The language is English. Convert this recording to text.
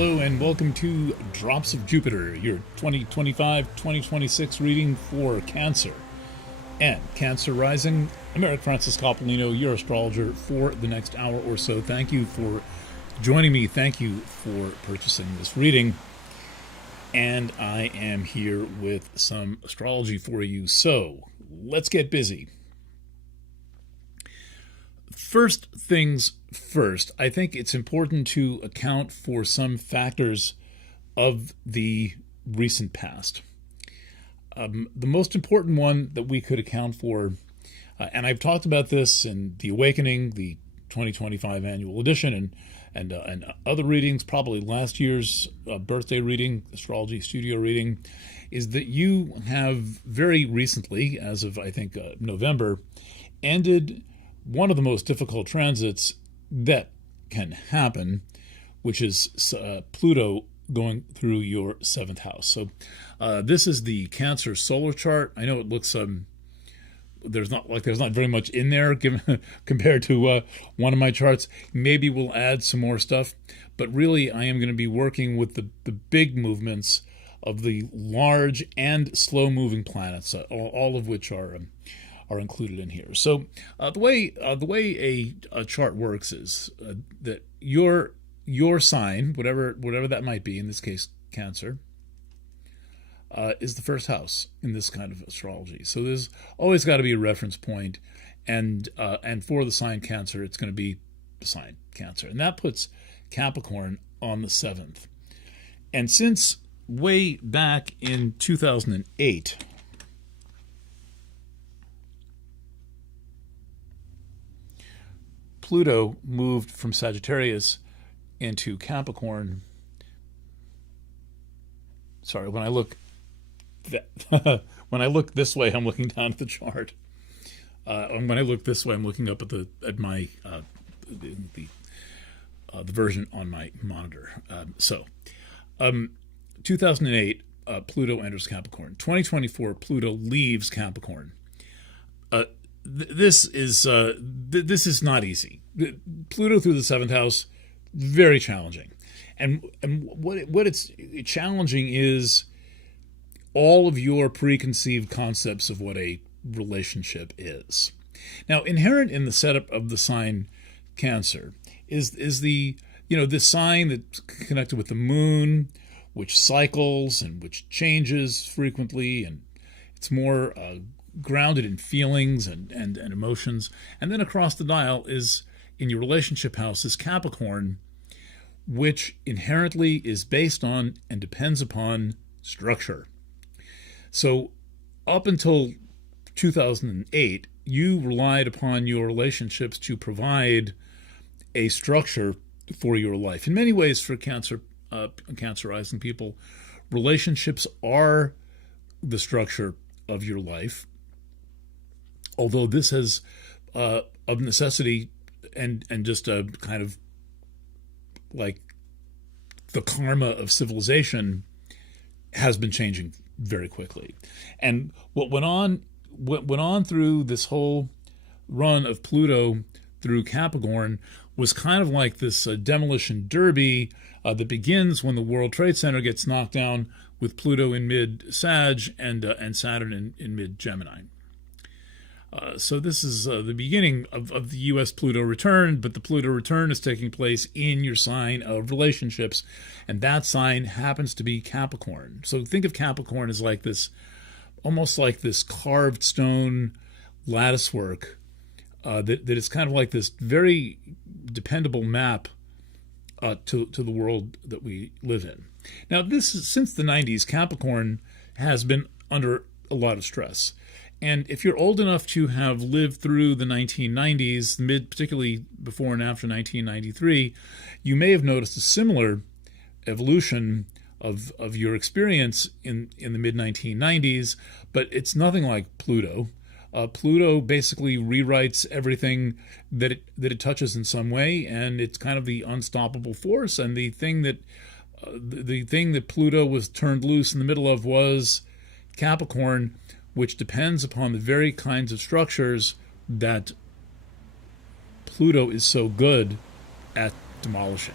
Hello and welcome to Drops of Jupiter, your 2025-2026 reading for Cancer. And Cancer Rising, I'm Eric Francis Coppolino, your astrologer for the next hour or so. Thank you for joining me. Thank you for purchasing this reading. And I am here with some astrology for you. So let's get busy. First things first, I think it's important to account for some factors of the recent past. The most important one that we could account for, and I've talked about this in The Awakening, the 2025 annual edition, and other readings, probably last year's birthday reading, astrology studio reading, is that you have very recently, as of I think November, ended one of the most difficult transits that can happen, which is Pluto going through your seventh house. So this is the Cancer solar chart. I know it looks there's not very much in there given compared to one of my charts. Maybe we'll add some more stuff, but really I am going to be working with the big movements of the large and slow moving planets, all of which are included in here. So the way a chart works is that your sign, whatever that might be, in this case Cancer, is the first house in this kind of astrology. So there's always got to be a reference point, and for the sign Cancer, it's going to be the sign Cancer, and that puts Capricorn on the 7th. And since way back in 2008. Pluto moved from Sagittarius into Capricorn. Sorry, when I look this way, I'm looking down at the chart. And when I look this way, I'm looking up at my the version on my monitor. 2008, Pluto enters Capricorn. 2024, Pluto leaves Capricorn. This is not easy. Pluto through the 7th house, very challenging, and what it's challenging is all of your preconceived concepts of what a relationship is. Now, inherent in the setup of the sign Cancer is the this sign that's connected with the moon, which cycles and which changes frequently, and it's more grounded in feelings and emotions. And then across the dial is, in your relationship house, is Capricorn, which inherently is based on and depends upon structure. So up until 2008, you relied upon your relationships to provide a structure for your life. In many ways, for Cancer rising people, relationships are the structure of your life. Although this has, of necessity, and just a kind of like the karma of civilization, has been changing very quickly. And what went on through this whole run of Pluto through Capricorn was kind of like this demolition derby that begins when the World Trade Center gets knocked down with Pluto in mid-Sag and Saturn in mid-Gemini. So this is the beginning of the U.S. Pluto return, but the Pluto return is taking place in your sign of relationships, and that sign happens to be Capricorn. So think of Capricorn as like this, almost like this carved stone lattice work that is kind of like this very dependable map to the world that we live in. Now, this is, since the 90s, Capricorn has been under a lot of stress. And if you're old enough to have lived through the 1990s, particularly before and after 1993, you may have noticed a similar evolution of your experience in the mid-1990s, but it's nothing like Pluto. Pluto basically rewrites everything that it touches in some way, and it's kind of the unstoppable force. And the thing that Pluto was turned loose in the middle of was Capricorn, which depends upon the very kinds of structures that Pluto is so good at demolishing.